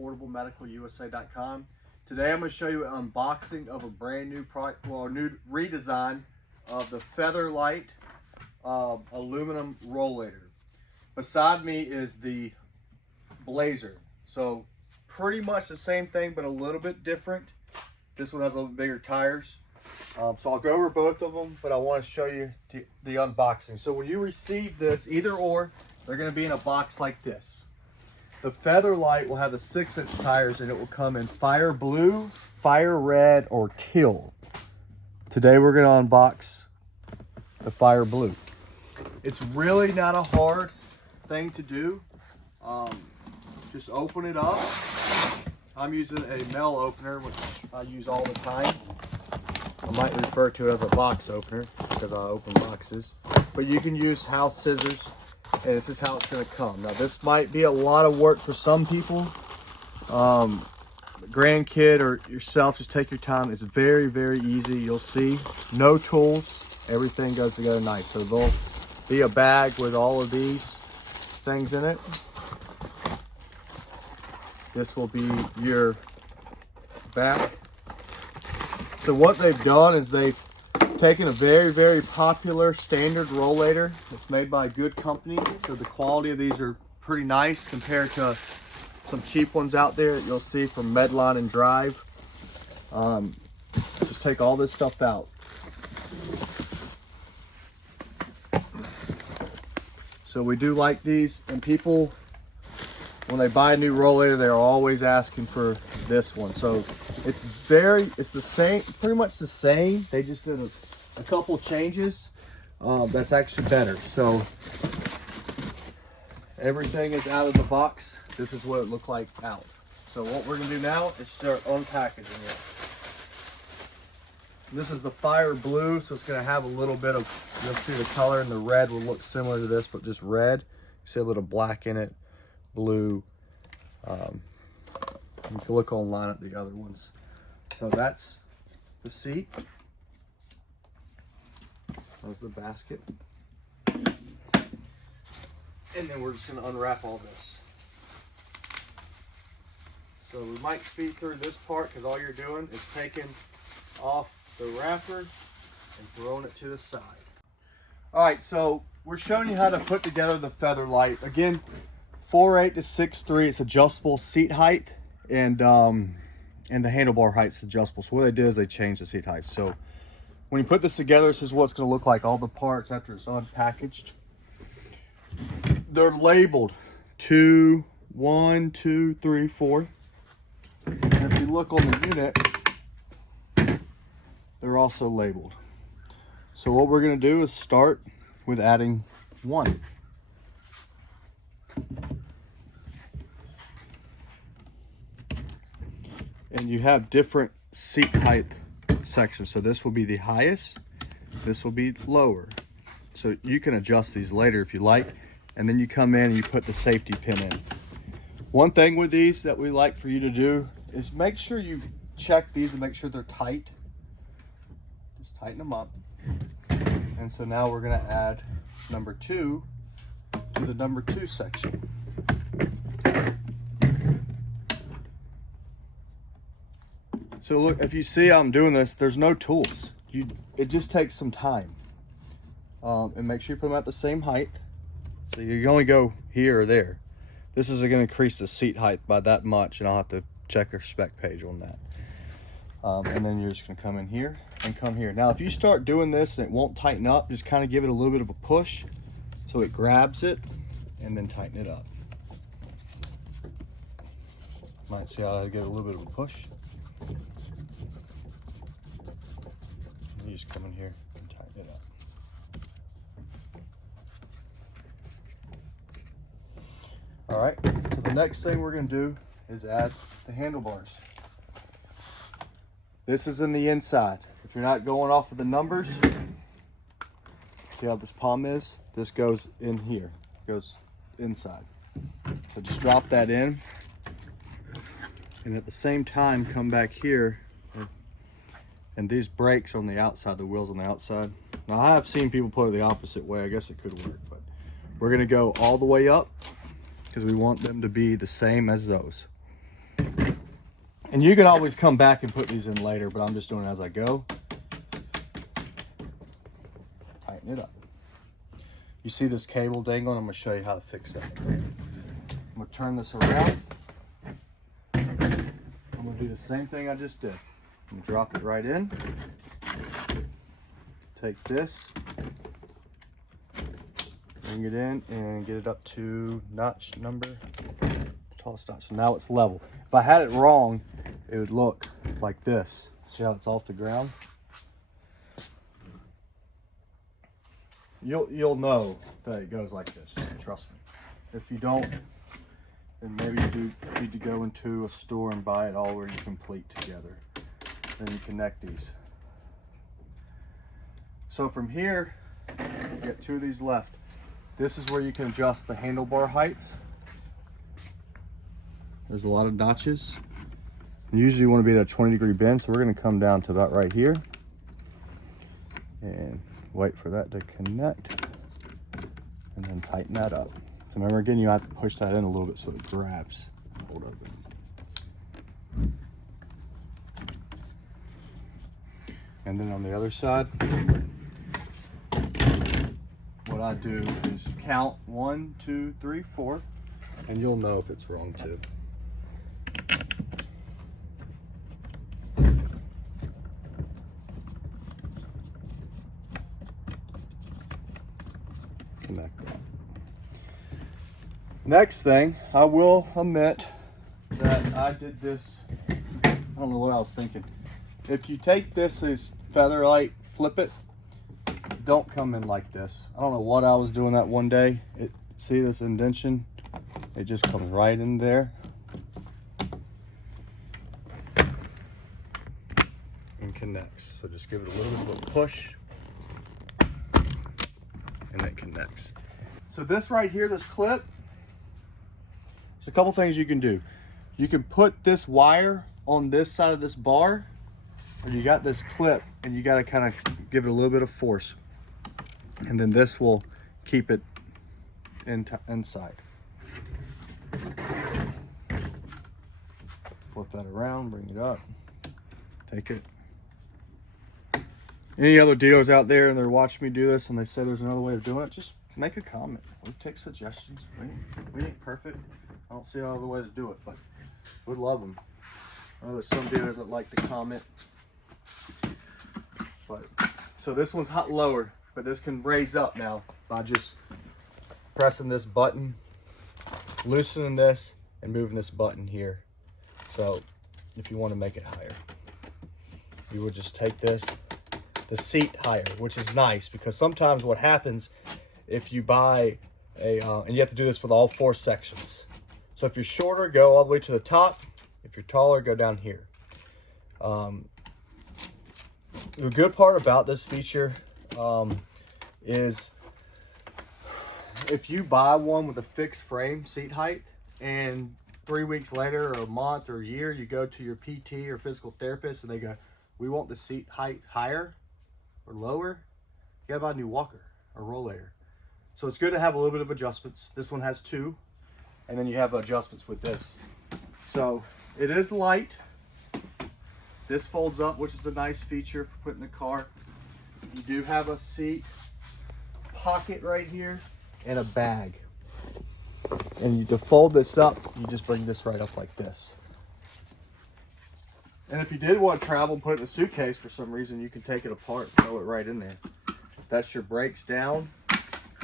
AffordableMedicalUSA.com. Today I'm going to show you an unboxing of a brand new product, well, a new redesign of the Featherlight Aluminum Rollator. Beside me is the Blazer. So pretty much the same thing, but a little bit different. This one has a little bit bigger tires. So I'll go over both of them, but I want to show you the unboxing. So when you receive this, either or, they're going to be in a box like this. The Featherlight will have the 6-inch tires, and it will come in fire blue, fire red, or teal. Today we're going to unbox the fire blue. It's really not a hard thing to do. Just open it up. I'm using a Mel opener, which I use all the time. I might refer to it as a box opener because I open boxes. But you can use house scissors, and this is how it's going to come. Now this might be a lot of work for some people. Grandkid or yourself, just take your time. It's very, very easy. You'll see. No tools. Everything goes together nice. So there'll be a bag with all of these things in it. This will be your back. So what they've done is they've taken a very, very popular standard rollator. It's made by a good company. So the quality of these are pretty nice compared to some cheap ones out there that you'll see from Medline and Drive. Just take all this stuff out. So we do like these, and people, when they buy a new rollator, they're always asking for this one. So it's the same, pretty much the same. They just did a couple changes. That's actually better. So everything is out of the box. This is what it looked like out. So what we're gonna do now is start unpackaging it. This is the fire blue, so it's gonna have a little bit of, you'll see the color, and the red will look similar to this, but just red. You see a little black in it, blue. You can look online at the other ones. So that's the seat. That's the basket. And then we're just gonna unwrap all this. So we might speed through this part because all you're doing is taking off the wrapper and throwing it to the side. All right, so we're showing you how to put together the Featherlight. Again, 4'8" to 6'3", it's adjustable seat height, and the handlebar height is adjustable. So what they did is they changed the seat height. So when you put this together, this is what it's going to look like. All the parts after it's unpackaged, they're labeled 1, 2, 3, 4. And if you look on the unit, they're also labeled. So what we're going to do is start with adding 1. And you have different seat height sections. So this will be the highest, this will be lower. So you can adjust these later if you like. And then you come in and you put the safety pin in. One thing with these that we like for you to do is make sure you check these and make sure they're tight. Just tighten them up. And so now we're gonna add number 2 to the number 2 section. So look, if you see how I'm doing this, there's no tools. It just takes some time. And make sure you put them at the same height. So you only go here or there. This is going to increase the seat height by that much, and I'll have to check your spec page on that. And then you're just going to come in here and come here. Now, if you start doing this and it won't tighten up, just kind of give it a little bit of a push so it grabs it, and then tighten it up. Might see how I get a little bit of a push. You just come in here and tighten it up. All right, so the next thing we're gonna do is add the handlebars. This is in the inside. If you're not going off of the numbers, see how this palm is? This goes in here, goes inside. So just drop that in, and at the same time, come back here, and these brakes on the outside, the wheels on the outside. Now I have seen people put it the opposite way. I guess it could work, but we're gonna go all the way up because we want them to be the same as those. And you can always come back and put these in later, but I'm just doing it as I go. Tighten it up. You see this cable dangling? I'm gonna show you how to fix that. I'm gonna turn this around. I'm gonna do the same thing I just did. I'm gonna drop it right in. Take this, bring it in and get it up to notch number, tallest notch. So now it's level. If I had it wrong, it would look like this. See how it's off the ground? You'll know that it goes like this, trust me. If you don't, then maybe you do need to go into a store and buy it already complete together. Then you connect these. So from here, you get two of these left. This is where you can adjust the handlebar heights. There's a lot of notches. Usually you want to be at a 20-degree bend, so we're going to come down to about right here and wait for that to connect and then tighten that up. So remember, again, you have to push that in a little bit so it grabs. Hold up. And then on the other side, what I do is count 1, 2, 3, 4, and you'll know if it's wrong too. Connect that. Next thing, I will admit that I did this, I don't know what I was thinking. If you take this as Featherlight, flip it, don't come in like this. I don't know what I was doing that one day. See this indentation? It just comes right in there. And connects. So just give it a little bit of a push. And it connects. So this right here, this clip, there's a couple things you can do. You can put this wire on this side of this bar, or you got this clip and you got to kind of give it a little bit of force. And then this will keep it inside. Flip that around, bring it up, take it. Any other dealers out there and they're watching me do this and they say there's another way of doing it, just make a comment. We take suggestions. We ain't perfect. I don't see another way to do it, but we'd love them. I know there's some dealers that like to comment. But so this one's hot lower, but this can raise up now by just pressing this button, loosening this, and moving this button here. So if you want to make it higher, you would just take this, the seat higher, which is nice because sometimes what happens if you buy a, and you have to do this with all 4 sections. So if you're shorter, go all the way to the top. If you're taller, go down here. The good part about this feature is if you buy one with a fixed frame seat height and 3 weeks later or a month or a year, you go to your PT or physical therapist and they go, we want the seat height higher or lower, you gotta buy a new walker or rollator. So it's good to have a little bit of adjustments. This one has 2, and then you have adjustments with this. So it is light. This folds up, which is a nice feature for putting in the car. You do have a seat pocket right here and a bag. And to fold this up, you just bring this right up like this. And if you did want to travel and put it in a suitcase for some reason, you can take it apart and throw it right in there. That's your brakes down,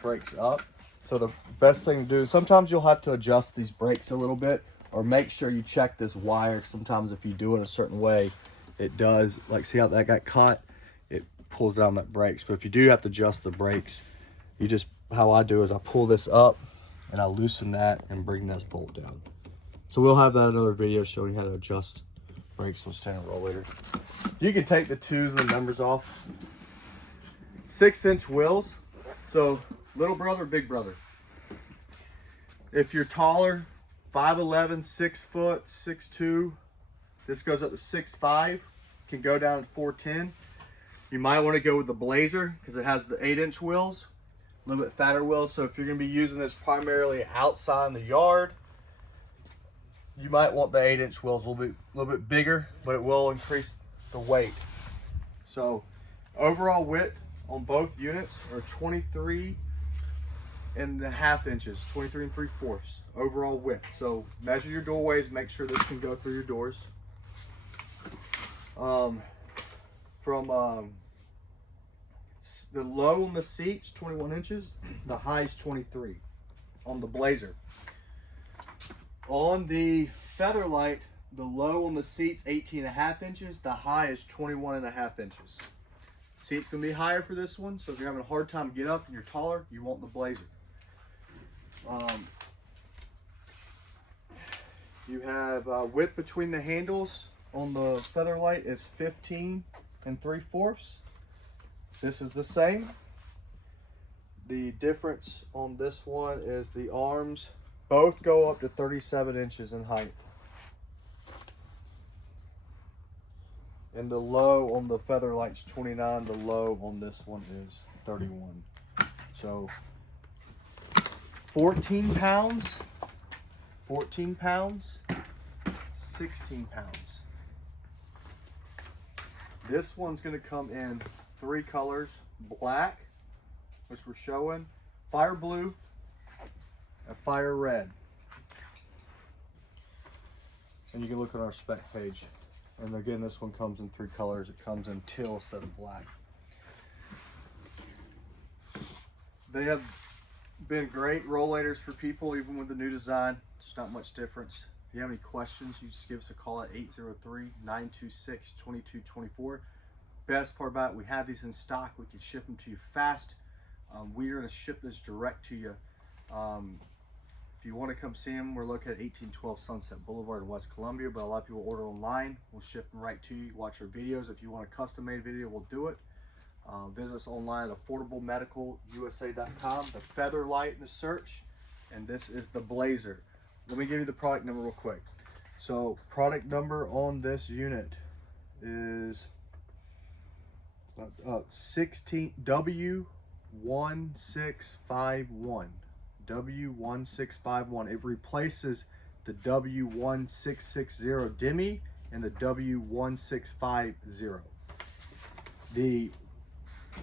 brakes up. So the best thing to do, sometimes you'll have to adjust these brakes a little bit or make sure you check this wire. Sometimes if you do it a certain way, it does, like see how that got caught? It pulls down that brakes. But if you do have to adjust the brakes, you just, how I do is I pull this up and I loosen that and bring this bolt down. So we'll have that in another video showing you how to adjust brakes on standard rollator. You can take the 2s and the numbers off. 6-inch wheels. So little brother, big brother. If you're taller, 5'11", 6 foot, 6'2", this goes up to 6'5", can go down to 4'10". You might want to go with the Blazer because it has the 8-inch wheels, a little bit fatter wheels. So if you're going to be using this primarily outside in the yard, you might want the 8-inch wheels a little bit bigger, but it will increase the weight. So overall width on both units are 23.5 inches, 23 3/4 overall width. So measure your doorways, make sure this can go through your doors. The low on the seats 21 inches, the high is 23 on the Blazer. On the Featherlight, the low on the seats 18.5 inches, the high is 21.5 inches. Seat's gonna be higher for this one, so if you're having a hard time to get up and you're taller, you want the Blazer. You have width between the handles on the Featherlight is 15 3/4. This is the same. The difference on this one is the arms both go up to 37 inches in height. And the low on the Featherlight's 29, the low on this one is 31. So 14 pounds, 16 pounds. This one's gonna come in 3 colors: black, which we're showing, fire blue, and fire red. And you can look at our spec page. And again, this one comes in 3 colors. It comes in teal instead of black. They have been great rollators for people, even with the new design. There's not much difference. If you have any questions, you just give us a call at 803-926-2224. Best part about it, we have these in stock. We can ship them to you fast. We're going to ship this direct to you. If you want to come see them, we're located at 1812 Sunset Boulevard in West Columbia, but a lot of people order online. We'll ship them right to you. Watch our videos. If you want a custom-made video, we'll do it. Visit us online at affordablemedicalusa.com. The Featherlight in the search, and this is the Blazer. Let me give you the product number real quick. So product number on this unit is 16 W1651. W1651. It replaces the W1660 Demi and the W1650. The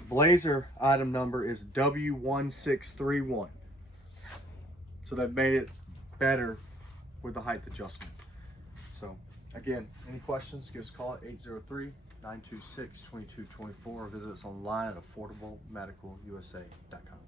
Blazer item number is W1631. So they've made it better with the height adjustment. So again, any questions, give us a call at 803-926-2224 or visit us online at affordablemedicalusa.com.